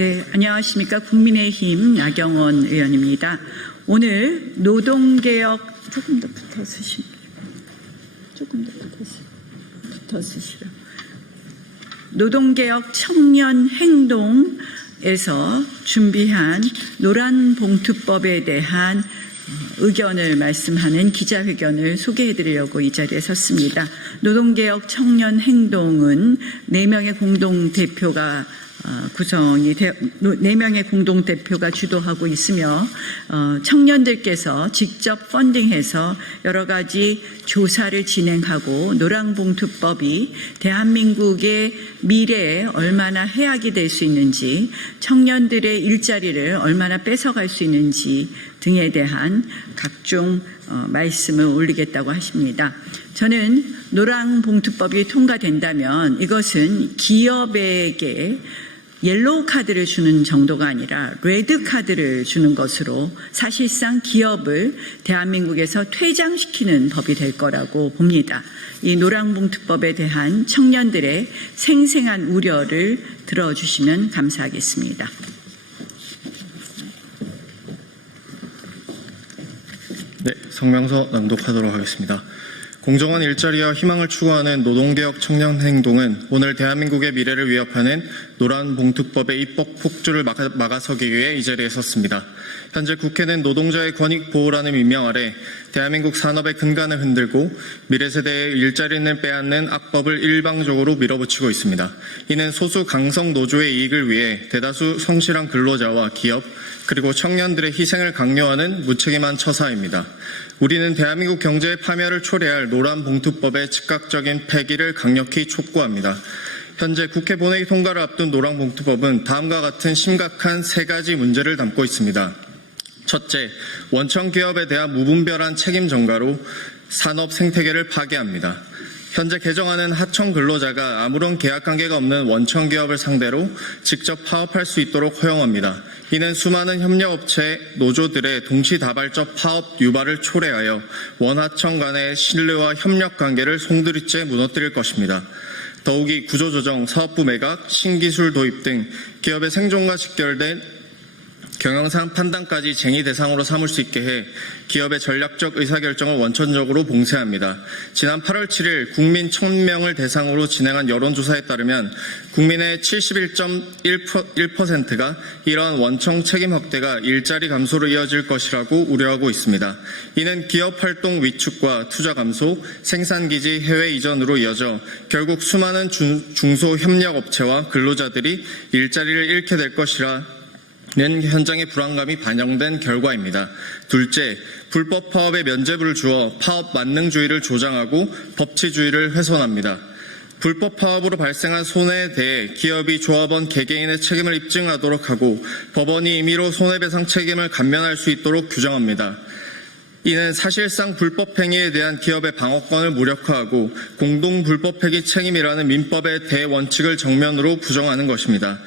네, 안녕하십니까. 국민의힘 나경원 의원입니다. 오늘 노동개혁 조금 더 붙어 쓰시라. 노동개혁 청년 행동에서 준비한 노란봉투법에 대한 의견을 말씀하는 기자회견을 소개해드리려고 이 자리에 섰습니다. 노동개혁 청년 행동은 4명의 공동대표가 구성이 되어 4명의 공동대표가 주도하고 있으며 청년들께서 직접 펀딩해서 여러 가지 조사를 진행하고 노란봉투법이 대한민국의 미래에 얼마나 해악이 될 수 있는지, 청년들의 일자리를 얼마나 뺏어갈 수 있는지 등에 대한 각종 말씀을 올리겠다고 하십니다. 저는 노란봉투법이 통과된다면 이것은 기업에게 옐로우 카드를 주는 정도가 아니라 레드 카드를 주는 것으로 사실상 기업을 대한민국에서 퇴장시키는 법이 될 거라고 봅니다. 이 노란봉투법에 대한 청년들의 생생한 우려를 들어주시면 감사하겠습니다. 네, 성명서 낭독하도록 하겠습니다. 공정한 일자리와 희망을 추구하는 노동개혁 청년행동은 오늘 대한민국의 미래를 위협하는 노란봉투법의 입법 폭주를 막아서기 위해 이 자리에 섰습니다. 현재 국회는 노동자의 권익 보호라는 민명 아래 대한민국 산업의 근간을 흔들고 미래세대의 일자리를 빼앗는 악법을 일방적으로 밀어붙이고 있습니다. 이는 소수 강성 노조의 이익을 위해 대다수 성실한 근로자와 기업 그리고 청년들의 희생을 강요하는 무책임한 처사입니다. 우리는 대한민국 경제의 파멸을 초래할 노란봉투법의 즉각적인 폐기를 강력히 촉구합니다. 현재 국회 본회의 통과를 앞둔 노란봉투법은 다음과 같은 심각한 3가지 문제를 담고 있습니다. 첫째, 원청 기업에 대한 무분별한 책임 전가로 산업 생태계를 파괴합니다. 현재 개정안은 하청 근로자가 아무런 계약 관계가 없는 원청 기업을 상대로 직접 파업할 수 있도록 허용합니다. 이는 수많은 협력업체 노조들의 동시다발적 파업 유발을 초래하여 원하청 간의 신뢰와 협력 관계를 송두리째 무너뜨릴 것입니다. 더욱이 구조조정, 사업부 매각, 신기술 도입 등 기업의 생존과 직결된 경영상 판단까지 쟁의 대상으로 삼을 수 있게 해 기업의 전략적 의사결정을 원천적으로 봉쇄합니다. 지난 8월 7일 국민 1000명을 대상으로 진행한 여론조사에 따르면 국민의 71.1%가 이러한 원청 책임 확대가 일자리 감소로 이어질 것이라고 우려하고 있습니다. 이는 기업 활동 위축과 투자 감소, 생산기지 해외 이전으로 이어져 결국 수많은 중소협력업체와 근로자들이 일자리를 잃게 될 것이라 는 현장의 불안감이 반영된 결과입니다. 둘째, 불법 파업에 면죄부를 주어 파업 만능주의를 조장하고 법치주의를 훼손합니다. 불법 파업으로 발생한 손해에 대해 기업이 조합원 개개인의 책임을 입증하도록 하고 법원이 임의로 손해배상 책임을 감면할 수 있도록 규정합니다. 이는 사실상 불법 행위에 대한 기업의 방어권을 무력화하고 공동 불법 폐기 책임이라는 민법의 대원칙을 정면으로 부정하는 것입니다.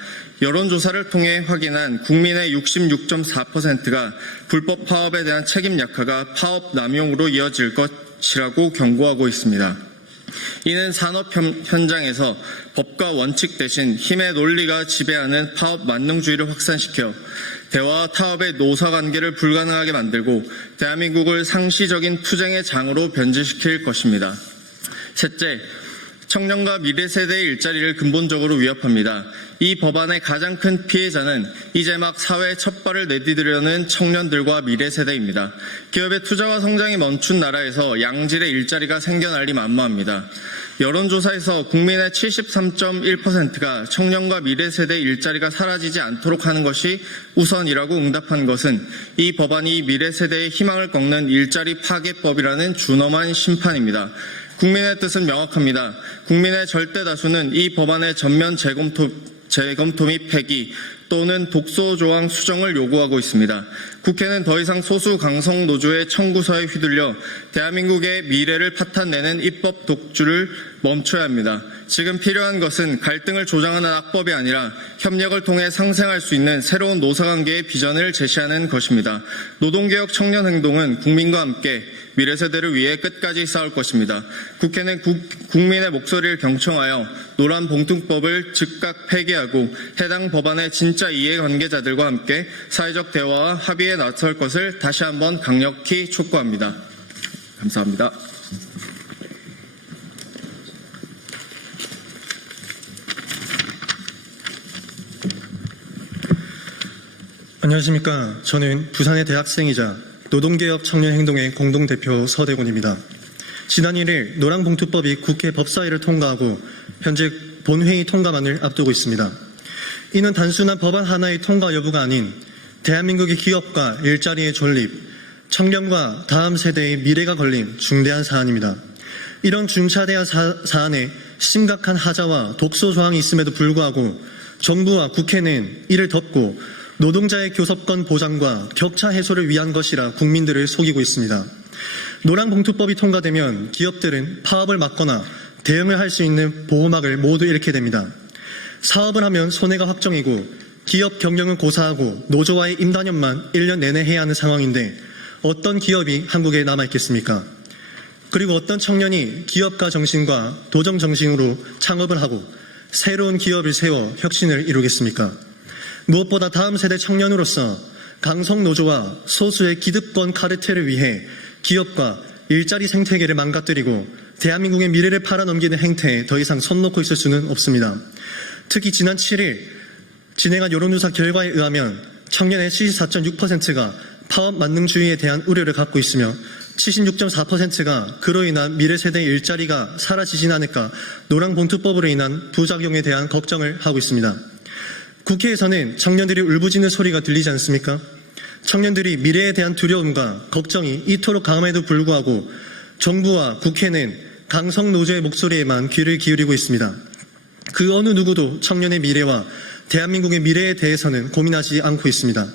여론조사를 통해 확인한 국민의 66.4%가 불법 파업에 대한 책임 약화가 파업 남용으로 이어질 것이라고 경고하고 있습니다. 이는 산업 현장에서 법과 원칙 대신 힘의 논리가 지배하는 파업 만능주의를 확산시켜 대화와 타협의 노사관계를 불가능하게 만들고 대한민국을 상시적인 투쟁의 장으로 변질시킬 것입니다. 셋째, 청년과 미래세대의 일자리를 근본적으로 위협합니다. 이 법안의 가장 큰 피해자는 이제 막 사회에 첫 발을 내디디려는 청년들과 미래세대입니다. 기업의 투자와 성장이 멈춘 나라에서 양질의 일자리가 생겨날리 만무합니다. 여론조사에서 국민의 73.1%가 청년과 미래세대의 일자리가 사라지지 않도록 하는 것이 우선이라고 응답한 것은 이 법안이 미래세대의 희망을 꺾는 일자리 파괴법이라는 준엄한 심판입니다. 국민의 뜻은 명확합니다. 국민의 절대 다수는 이 법안의 전면 재검토 및 폐기 또는 독소 조항 수정을 요구하고 있습니다. 국회는 더 이상 소수 강성 노조의 청구서에 휘둘려 대한민국의 미래를 파탄내는 입법 독주를 멈춰야 합니다. 지금 필요한 것은 갈등을 조장하는 악법이 아니라 협력을 통해 상생할 수 있는 새로운 노사관계의 비전을 제시하는 것입니다. 노동개혁 청년행동은 국민과 함께 미래 세대를 위해 끝까지 싸울 것입니다. 국회는 국민의 목소리를 경청하여 노란봉투법을 즉각 폐기하고 해당 법안의 진짜 이해관계자들과 함께 사회적 대화와 합의에 나설 것을 다시 한번 강력히 촉구합니다. 감사합니다. 안녕하십니까. 저는 부산의 대학생이자 노동개혁 청년행동의 공동대표 서대곤입니다. 지난 1일 노란봉투법이 국회 법사위를 통과하고 현재 본회의 통과만을 앞두고 있습니다. 이는 단순한 법안 하나의 통과 여부가 아닌 대한민국의 기업과 일자리의 존립, 청년과 다음 세대의 미래가 걸린 중대한 사안입니다. 이런 중차대한 사안에 심각한 하자와 독소 조항이 있음에도 불구하고 정부와 국회는 이를 덮고 노동자의 교섭권 보장과 격차 해소를 위한 것이라 국민들을 속이고 있습니다. 노란봉투법이 통과되면 기업들은 파업을 막거나 대응을 할 수 있는 보호막을 모두 잃게 됩니다. 사업을 하면 손해가 확정이고 기업 경영은 고사하고 노조와의 임단협만 1년 내내 해야 하는 상황인데 어떤 기업이 한국에 남아있겠습니까? 그리고 어떤 청년이 기업가 정신과 도정 정신으로 창업을 하고 새로운 기업을 세워 혁신을 이루겠습니까? 무엇보다 다음 세대 청년으로서 강성노조와 소수의 기득권 카르텔을 위해 기업과 일자리 생태계를 망가뜨리고 대한민국의 미래를 팔아넘기는 행태에 더 이상 손 놓고 있을 수는 없습니다. 특히 지난 7일 진행한 여론조사 결과에 의하면 청년의 74.6%가 파업 만능주의에 대한 우려를 갖고 있으며 76.4%가 그로 인한 미래 세대의 일자리가 사라지진 않을까 노란봉투법으로 인한 부작용에 대한 걱정을 하고 있습니다. 국회에서는 청년들이 울부짖는 소리가 들리지 않습니까? 청년들이 미래에 대한 두려움과 걱정이 이토록 강함에도 불구하고 정부와 국회는 강성노조의 목소리에만 귀를 기울이고 있습니다. 그 어느 누구도 청년의 미래와 대한민국의 미래에 대해서는 고민하지 않고 있습니다.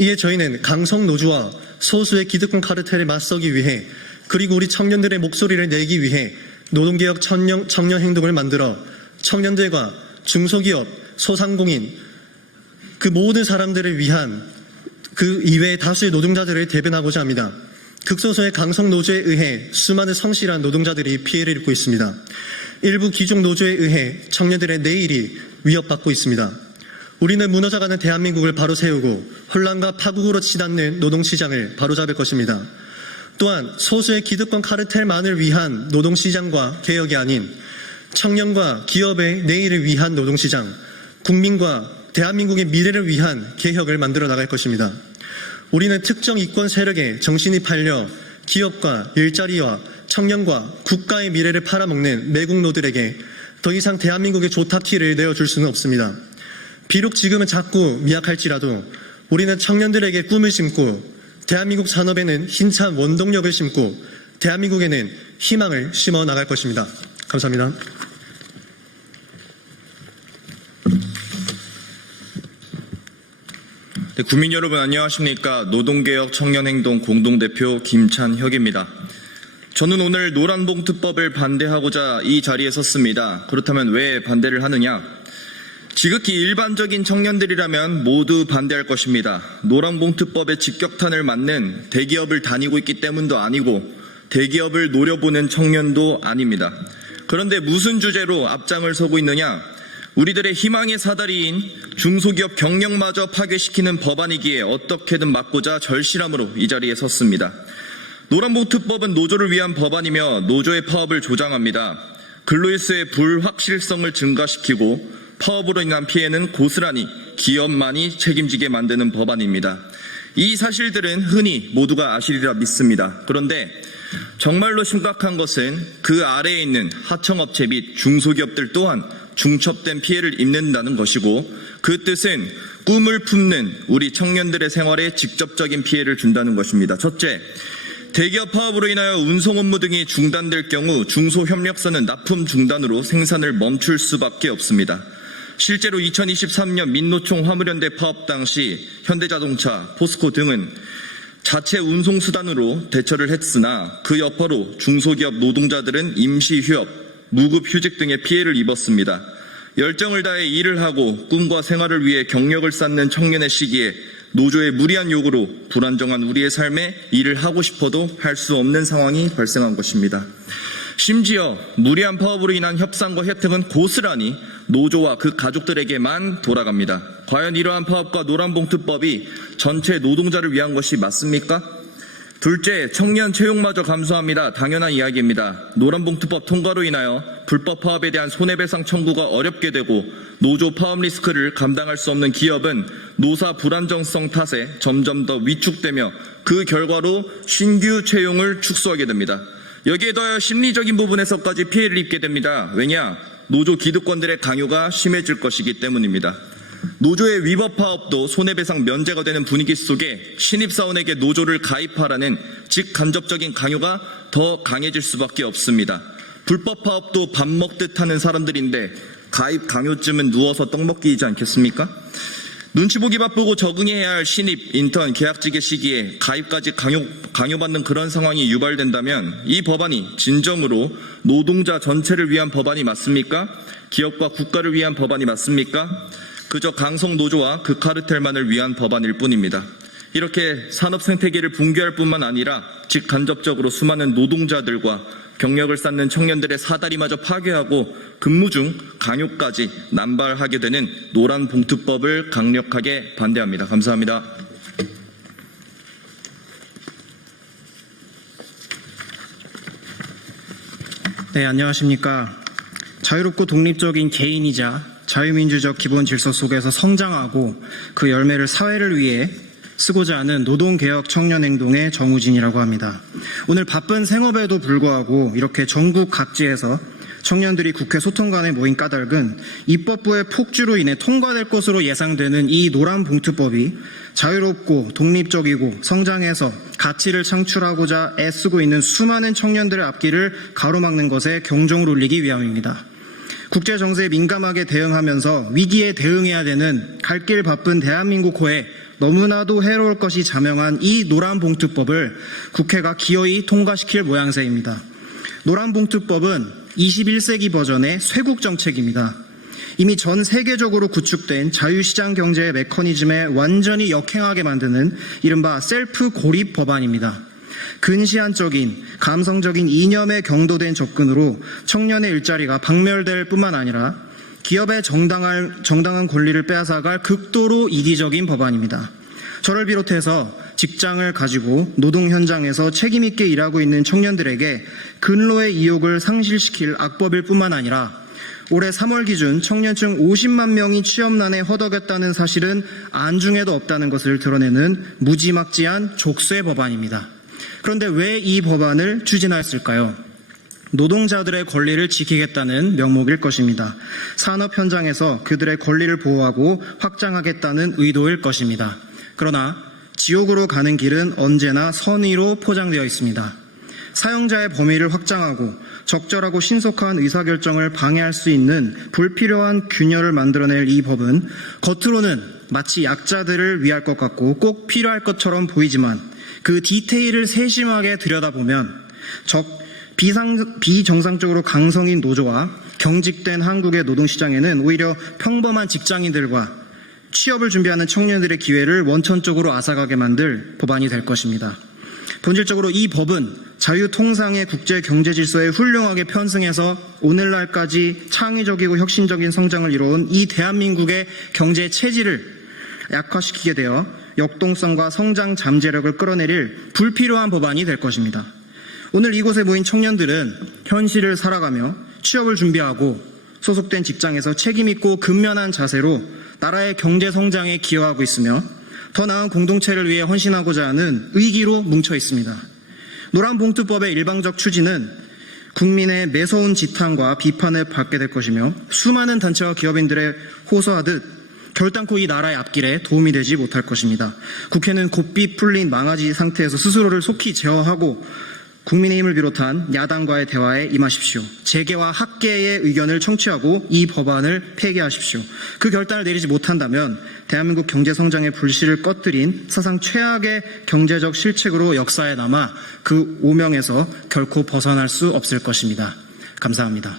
이에 저희는 강성노조와 소수의 기득권 카르텔에 맞서기 위해 그리고 우리 청년들의 목소리를 내기 위해 노동개혁 청년행동을 만들어 청년들과 중소기업, 소상공인, 그 모든 사람들을 위한 그 이외의 다수의 노동자들을 대변하고자 합니다. 극소수의 강성노조에 의해 수많은 성실한 노동자들이 피해를 입고 있습니다. 일부 기종 노조에 의해 청년들의 내일이 위협받고 있습니다. 우리는 무너져가는 대한민국을 바로 세우고 혼란과 파국으로 치닫는 노동시장을 바로잡을 것입니다. 또한 소수의 기득권 카르텔만을 위한 노동시장과 개혁이 아닌 청년과 기업의 내일을 위한 노동시장, 국민과 대한민국의 미래를 위한 개혁을 만들어 나갈 것입니다. 우리는 특정 이권 세력에 정신이 팔려 기업과 일자리와 청년과 국가의 미래를 팔아먹는 매국노들에게 더 이상 대한민국의 조타키를 내어줄 수는 없습니다. 비록 지금은 작고 미약할지라도 우리는 청년들에게 꿈을 심고 대한민국 산업에는 힘찬 원동력을 심고 대한민국에는 희망을 심어 나갈 것입니다. 감사합니다. 네, 국민 여러분 안녕하십니까. 노동개혁 청년행동 공동대표 김찬혁입니다. 저는 오늘 노란봉투법을 반대하고자 이 자리에 섰습니다. 그렇다면 왜 반대를 하느냐? 지극히 일반적인 청년들이라면 모두 반대할 것입니다. 노란봉투법의 직격탄을 맞는 대기업을 다니고 있기 때문도 아니고 대기업을 노려보는 청년도 아닙니다. 그런데 무슨 주제로 앞장을 서고 있느냐? 우리들의 희망의 사다리인 중소기업 경영마저 파괴시키는 법안이기에 어떻게든 막고자 절실함으로 이 자리에 섰습니다. 노란봉투법은 노조를 위한 법안이며 노조의 파업을 조장합니다. 근로일수의 불확실성을 증가시키고 파업으로 인한 피해는 고스란히 기업만이 책임지게 만드는 법안입니다. 이 사실들은 흔히 모두가 아시리라 믿습니다. 그런데 정말로 심각한 것은 그 아래에 있는 하청업체 및 중소기업들 또한 중첩된 피해를 입는다는 것이고 그 뜻은 꿈을 품는 우리 청년들의 생활에 직접적인 피해를 준다는 것입니다. 첫째, 대기업 파업으로 인하여 운송 업무 등이 중단될 경우 중소협력사는 납품 중단으로 생산을 멈출 수밖에 없습니다. 실제로 2023년 민노총 화물연대 파업 당시 현대자동차, 포스코 등은 자체 운송수단으로 대처를 했으나 그 여파로 중소기업 노동자들은 임시휴업, 무급휴직 등의 피해를 입었습니다. 열정을 다해 일을 하고 꿈과 생활을 위해 경력을 쌓는 청년의 시기에 노조의 무리한 요구로 불안정한 우리의 삶에 일을 하고 싶어도 할 수 없는 상황이 발생한 것입니다. 심지어 무리한 파업으로 인한 협상과 혜택은 고스란히 노조와 그 가족들에게만 돌아갑니다. 과연 이러한 파업과 노란봉투법이 전체 노동자를 위한 것이 맞습니까? 둘째, 청년 채용마저 감소합니다. 당연한 이야기입니다. 노란봉투법 통과로 인하여 불법 파업에 대한 손해배상 청구가 어렵게 되고 노조 파업 리스크를 감당할 수 없는 기업은 노사 불안정성 탓에 점점 더 위축되며 그 결과로 신규 채용을 축소하게 됩니다. 여기에 더하여 심리적인 부분에서까지 피해를 입게 됩니다. 왜냐? 노조 기득권들의 강요가 심해질 것이기 때문입니다. 노조의 위법 파업도 손해배상 면제가 되는 분위기 속에 신입사원에게 노조를 가입하라는 직간접적인 강요가 더 강해질 수밖에 없습니다. 불법 파업도 밥 먹듯 하는 사람들인데 가입 강요쯤은 누워서 떡 먹기이지 않겠습니까? 눈치 보기 바쁘고 적응해야 할 신입, 인턴, 계약직의 시기에 가입까지 강요받는 그런 상황이 유발된다면 이 법안이 진정으로 노동자 전체를 위한 법안이 맞습니까? 기업과 국가를 위한 법안이 맞습니까? 그저 강성 노조와 그 카르텔만을 위한 법안일 뿐입니다. 이렇게 산업 생태계를 붕괴할 뿐만 아니라 직간접적으로 수많은 노동자들과 경력을 쌓는 청년들의 사다리마저 파괴하고 근무 중 강요까지 남발하게 되는 노란봉투법을 강력하게 반대합니다. 감사합니다. 네, 안녕하십니까. 자유롭고 독립적인 개인이자 자유민주적 기본 질서 속에서 성장하고 그 열매를 사회를 위해 쓰고자 하는 노동개혁 청년행동의 정우진이라고 합니다. 오늘 바쁜 생업에도 불구하고 이렇게 전국 각지에서 청년들이 국회 소통관에 모인 까닭은 입법부의 폭주로 인해 통과될 것으로 예상되는 이 노란봉투법이 자유롭고 독립적이고 성장해서 가치를 창출하고자 애쓰고 있는 수많은 청년들의 앞길을 가로막는 것에 경종을 울리기 위함입니다. 국제 정세에 민감하게 대응하면서 위기에 대응해야 되는 갈 길 바쁜 대한민국호에 너무나도 해로울 것이 자명한 이 노란봉투법을 국회가 기어이 통과시킬 모양새입니다. 노란봉투법은 21세기 버전의 쇄국 정책입니다. 이미 전 세계적으로 구축된 자유시장 경제의 메커니즘에 완전히 역행하게 만드는 이른바 셀프 고립 법안입니다. 근시안적인 감성적인 이념에 경도된 접근으로 청년의 일자리가 박멸될 뿐만 아니라 기업의 정당한 권리를 빼앗아갈 극도로 이기적인 법안입니다. 저를 비롯해서 직장을 가지고 노동 현장에서 책임있게 일하고 있는 청년들에게 근로의 이욕을 상실시킬 악법일 뿐만 아니라 올해 3월 기준 청년층 50만 명이 취업난에 허덕였다는 사실은 안중에도 없다는 것을 드러내는 무지막지한 족쇄 법안입니다. 그런데 왜 이 법안을 추진하였을까요? 노동자들의 권리를 지키겠다는 명목일 것입니다. 산업 현장에서 그들의 권리를 보호하고 확장하겠다는 의도일 것입니다. 그러나 지옥으로 가는 길은 언제나 선의로 포장되어 있습니다. 사용자의 범위를 확장하고 적절하고 신속한 의사결정을 방해할 수 있는 불필요한 균열을 만들어낼 이 법은 겉으로는 마치 약자들을 위할 것 같고 꼭 필요할 것처럼 보이지만 그 디테일을 세심하게 들여다보면 비정상적으로 강성인 노조와 경직된 한국의 노동시장에는 오히려 평범한 직장인들과 취업을 준비하는 청년들의 기회를 원천적으로 앗아가게 만들 법안이 될 것입니다. 본질적으로 이 법은 자유통상의 국제 경제 질서에 훌륭하게 편승해서 오늘날까지 창의적이고 혁신적인 성장을 이뤄온 이 대한민국의 경제 체질을 약화시키게 되어 역동성과 성장 잠재력을 끌어내릴 불필요한 법안이 될 것입니다. 오늘 이곳에 모인 청년들은 현실을 살아가며 취업을 준비하고 소속된 직장에서 책임있고 근면한 자세로 나라의 경제 성장에 기여하고 있으며 더 나은 공동체를 위해 헌신하고자 하는 의기로 뭉쳐 있습니다. 노란봉투법의 일방적 추진은 국민의 매서운 지탄과 비판을 받게 될 것이며 수많은 단체와 기업인들의 호소하듯 결단코 이 나라의 앞길에 도움이 되지 못할 것입니다. 국회는 고삐 풀린 망아지 상태에서 스스로를 속히 제어하고 국민의힘을 비롯한 야당과의 대화에 임하십시오. 재계와 학계의 의견을 청취하고 이 법안을 폐기하십시오. 그 결단을 내리지 못한다면 대한민국 경제성장의 불씨를 꺼뜨린 사상 최악의 경제적 실책으로 역사에 남아 그 오명에서 결코 벗어날 수 없을 것입니다. 감사합니다.